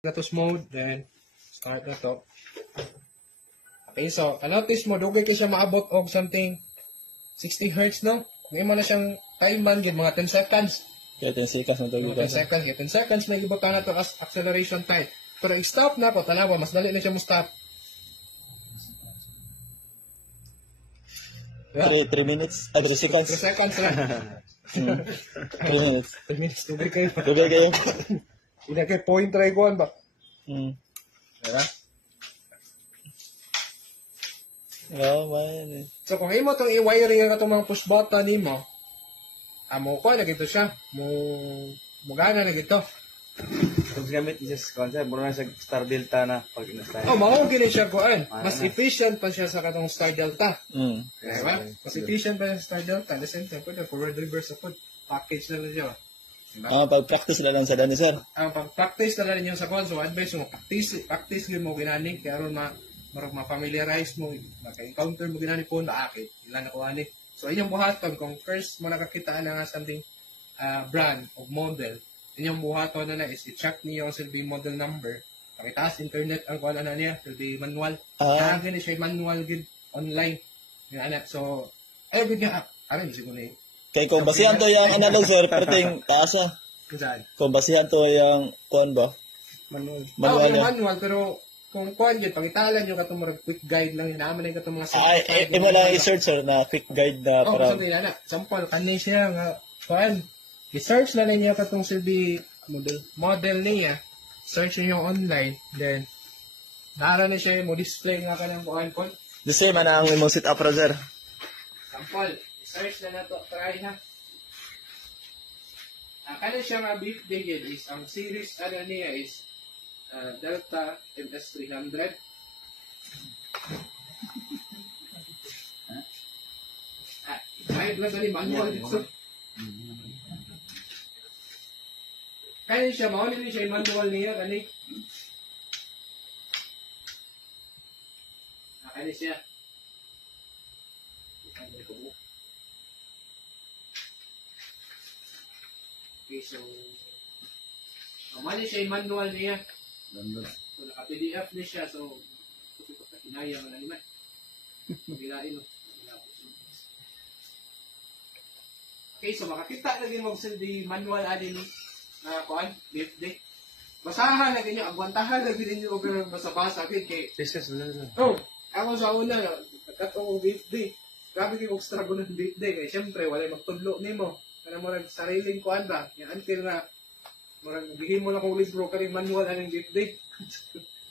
status mode, then start na to. Okay, so, notice mo, dugay ka siya maabot og something 60 Hz, no? Ngayon mo na siyang time man, mga 10 seconds. Kaya 10 seconds na ito. 10 seconds, 10 seconds, may ibutan na to as acceleration time. Pero i-stop na ko, tanawa, mas dali na siya mo stop. 3 minutes, 3 seconds. 3 seconds lang. 3 minutes. 3 minutes, tubig kayo. Tubig kayo. Hindi kayo point try ko, ba? Diba? Man. So, kung imo itong i-wiring ka itong mga push button ni mo, mo ko na gito siya. Mugana na gito. Kung gamit is concept, mura na sa Star Delta na pag in-style. Mawag siya kuan. Mas efficient pa siya sa katong Star Delta. Diba? Mas efficient pa siya sa Star Delta. At the same time, pwede forward reverse sa food. Package na siya. Diba? Pag-practice na lang sa dani, sir. Pag-practice na lang ninyo sa kuan. So, advice mo, practice yun mo ginani. Kaya ron ma-familiarize mo. Maka-encounter mo ginani po na akit. Ilan na kuhan So, inyong buhaton, kung first mo nakakita na nga something brand o model, inyong buhaton na is i-check niyo ang silbi model number. Pakitaas internet ang kuhan na niya, silbi manual. Kaya gani siya manual gid online. So, every nga, alam siguro na kay kung basihan to yung analog, sir, perting taas ah. Kung basihan to yung kuhan ba? Manual. Manual, pero kung kuhan yun, pangitalan nyo katong mga quick guide lang, hinaaman na yung katong mga mo lang i-search, sir, na quick guide na para... sabi na, sample, kanin siya nga, kuhan, i-search na ninyo katong silbi model niya, search niyo online, then, naara na siya yung display nga ka ng kuhan po. The same, ang imong sit up, sir. Sample, search na to, try ha. Kanin siya nga beef digit is, ang series niya is, Delta MS300. Kahit lang sa manual dito. Kaya siya, maulin siya yung manual niya, kani. Kani siya. Okay, so, maulin siya yung manual niya. So, naka-PDF na siya, so, inaya mo na naman. Magilain mo. Okay, so makakita lagi mo sa di manual adin na kuan, birthday. Basahan lagi niyo, agwantahan lagi niyo og basa-basa kay. Ako sa una, katong birthday. Grabe kay og struggle ng birthday kay syempre wala magtudlo nimo. Kana mo sariling kuan ba? Yan until na murag bigay mo na kong libro kani manual aning birthday.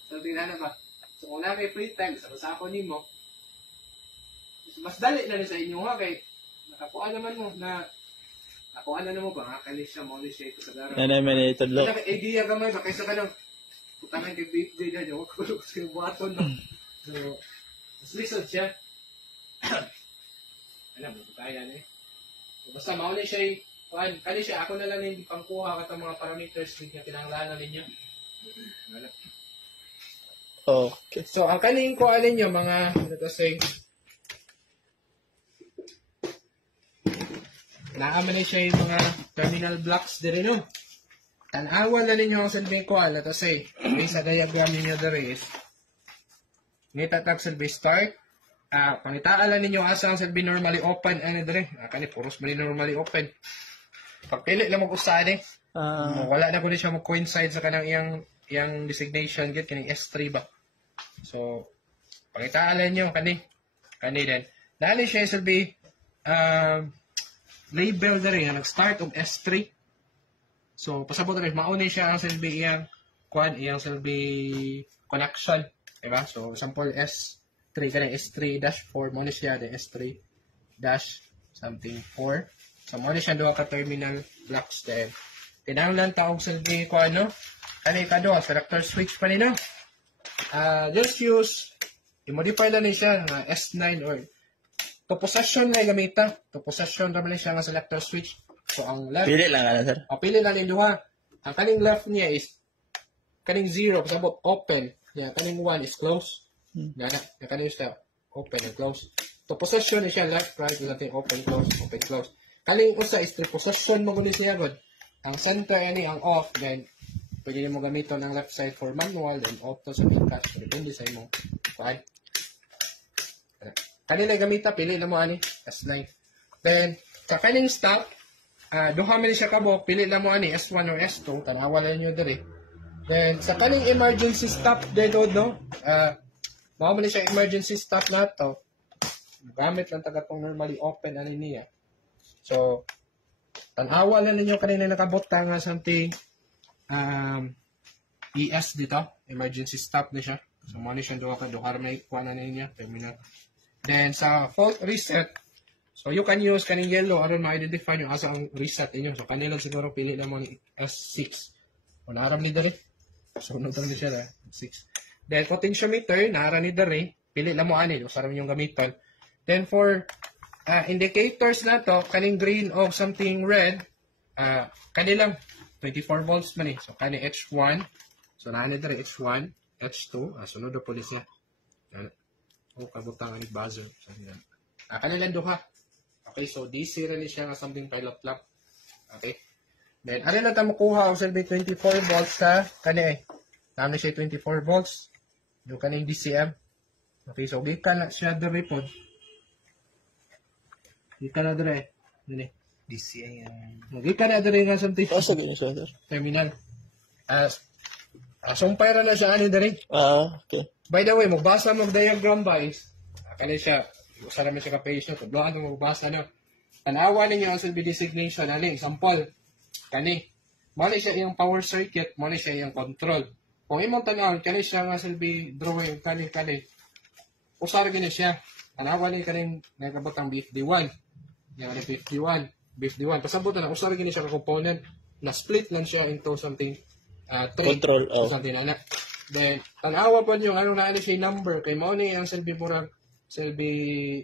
So tingnan na ba. So kung na kay free time sa ako nimo. Mas dali na sa inyo ha kay nakakuha naman mo na nakuha na mo ba kani siya mo ni siya ito sa dara. Na may itudlo. Wala kay idea gamay ba kaysa kanang utangan kay birthday na yo kulog sa buhaton no. So mas listen siya. Alam mo kaya ni. So basta mao ni siya kuan, kani siya ako na lang hindi pangkuha katong mga parameters nga kinahanglan ninyo. Okay. So ang kaning kuan ninyo mga ano say naaman na siya yung mga terminal blocks dire no. Tanawan na ninyo ang silbi kuan let us say based sa diagram ninyo dire is ngita tag silbi start. Pangitaan lang ninyo asa ang silbi normally open ano dire. Kani puros mali normally open. Pagpili lang mag-usa ni. Wala na kundi siya mag-coincide sa kanang iyang designation git kaning S3 ba. So pangitaan lang niyo kani din. Dali siya silbi label na rin nag-start of S3. So pasabot na rin mauna siya ang silbi iyang silbi connection, diba? So sample S3 kanang S3-4 mo na siya the S3 dash something 4. So, mo na siya doon ka terminal blocks din. Tinanglan taong silbi ko ano. Kani ka doon, selector switch pa nila. Just use, i-modify lang siya na S9 or to possession na gamita. To possession naman siya ng selector switch. So, ang left. Pili lang ano, sir? Pili lang yung duha. Ang kaning left niya is, kaning 0, pasabot open. Yeah, kaning 1 is close. Kaning step, open and close. To possession is siya left, right, natin open, close. Kaling usa is to possession mo kundi siya god. Ang center ani ang off then pwede mo gamiton ang left side for manual, then auto sa Gcash. So, depende sa imo. Fine. Kanila gamita, pili na mo ani, S9. Then, sa kaning stop, duha man siya kabok, pili na mo ani, S1 or S2, tanawa lang nyo diri. Then, sa kaning emergency stop, dedo, no? Mao man siya emergency stop na to. Gamit lang taga tong normally open ani niya. So, tanawa lang ninyo kanina nakabota nga something ES dito, emergency stop na siya. So, mo ni siya duha may kuha na niya, terminal. Then, sa fault reset, so you can use kaning yellow aron ma-identify nyo asa ang reset inyo. So, kanilang siguro pili lang mo ni S6. O, naaram ni Dari. So, nunod na siya na, 6. Then, potentiometer, naaram ni Dari. Pili lang mo ani, usaram yung gamitan. Then, for indicators na to, kaning green o something red, kanilang 24 volts man eh. So, kaning H1. So, naaram ni Dari, H1, H2. Sunod na po siya. Kabutangan ni buzzer. Kanilang duha. Okay, so DC rin siya nga something pilot lock. Okay. Then, ano na tayo makuha? Sa 24 volts sa kani eh. Tama siya 24 volts. Yung kaning DCM. Okay, so gikan na siya dere po. Gikan na dere. Dili. DCM. Gikan na dere nga something. Asa ganyan siya, sir? Terminal. Sumpay ra na siya ani dere. Okay. By the way, magbasa mo diagram guys. Kani siya. Usa naman siya ka-page nyo. Tabloan mo magbasa na. Tanawa ninyo ang silbi designation. Ano, example. Kani. Mali siya yung power circuit. Mali siya yung control. Kung imong tanawin, kani siya nga silbi drawing. Kani. Usar gini siya. Tanawa ninyo kaning nagabot ang BFD1. Yan, BFD1. Pasabot na, usar gini siya ka-component. Na-split lang siya into something. Control. Something na. Then, tanawa po nyo, ano na siya number. Kay mo ni ang silbi murag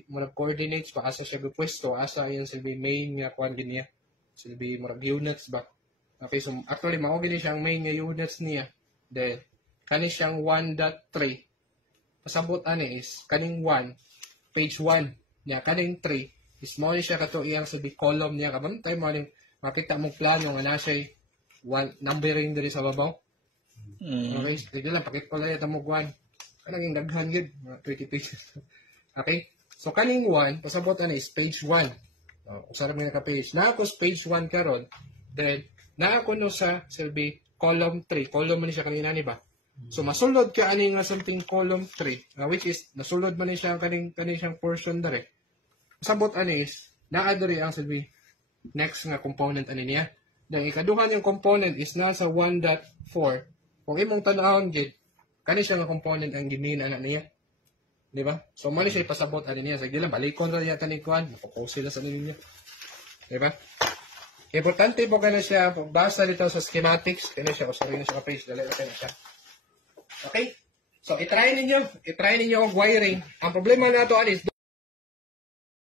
murag coordinates pa asa siya gupwesto asa yung silbi main nga kuan niya silbi murag units ba. Okay, so actually mao gini siyang main nga units niya. Then kani siyang 1.3 pasabot ani is kaning 1 page 1 niya kaning 3 is mao siya kato iyang silbi column niya kabantay mo ning makita mo plano nga na siya numbering diri sa babaw. Okay, sige lang pakit ko lang mo 1 kanang daghan gid 20 pages. Okay? So, kaning 1, pasabot na is page 1. Usarap nga ka-page. Na ako sa page 1 karon, then, na ako no sa silbi column 3. Column man siya kanina, ni ba? So, masulod ka ani nga something column 3, which is, nasulod man siya kaning siyang portion dere. Pasabot ani is, naadari ang silbi next nga component ani niya. Then, ikaduhan yung component is nasa 1.4. Kung imong tanawon gid, kani siya nga component ang ginin anak niya. Di ba? So, mali siya ipasabot ano niya. Sige lang, balikon rin yata ni Kuan. Napapose sila sa ninyo. Di ba? Importante po ka na siya. Basta dito sa schematics. Kaya siya. O sorry na siya ka-page. Dali na siya. Okay? So, itry ninyo. Itry ninyo ang wiring. Ang problema na ito, Alice,